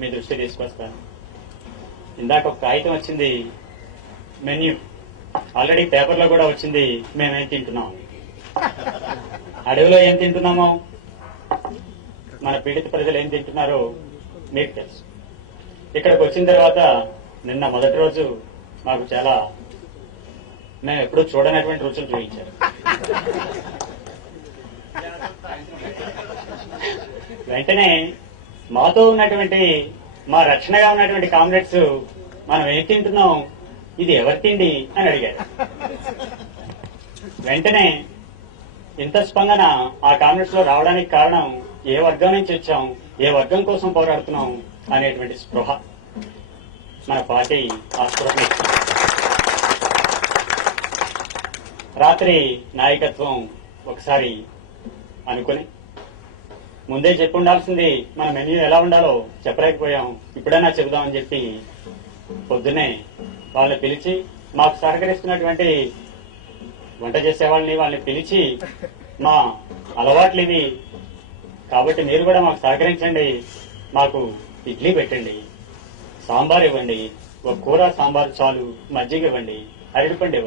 మీ దృష్టి తీసుకొస్తాను. ఇందాక ఒక కాగితం వచ్చింది, మెన్యూ. ఆల్రెడీ పేపర్లో కూడా వచ్చింది మేమేం తింటున్నాం. అడవిలో ఏం తింటున్నామో, మన పీడిత ప్రజలు ఏం తింటున్నారో మీకు తెలుసు. ఇక్కడికి వచ్చిన తర్వాత నిన్న మొదటి రోజు మాకు చాలా, మేము ఎప్పుడూ చూడనటువంటి రుచులు చూపించారు. వెంటనే మాతో ఉన్నటువంటి, మా రక్షణగా ఉన్నటువంటి కామ్రేడ్స్ మనం ఏం తింటున్నాం, ఇది ఎవరి తిండి అని అడిగారు. వెంటనే ఇంత స్పందన ఆ కామ్రేడ్స్ లో రావడానికి కారణం ఏ వర్గం నుంచి వచ్చాం, ఏ వర్గం కోసం పోరాడుతున్నాం అనేటువంటి స్పృహ. మన పార్టీ ఆ స్పృహ. రాత్రి నాయకత్వం ఒకసారి అనుకుని ముందే చెప్పి ఉండాల్సింది, మన మెన్యూ ఎలా ఉండాలో చెప్పలేకపోయాం, ఇప్పుడైనా చెబుదామని చెప్పి పొద్దున్నే వాళ్ళని పిలిచి, మాకు సహకరిస్తున్నటువంటి వంట చేసే వాళ్ళని పిలిచి, మా అలవాట్లు ఇవి కాబట్టి మీరు కూడా మాకు సహకరించండి, మాకు ఇడ్లీ పెట్టండి, సాంబార్ ఇవ్వండి, ఒక కూర సాంబార్ చాలు, మజ్జిగ ఇవ్వండి, అరటిపండు ఇవ్వండి.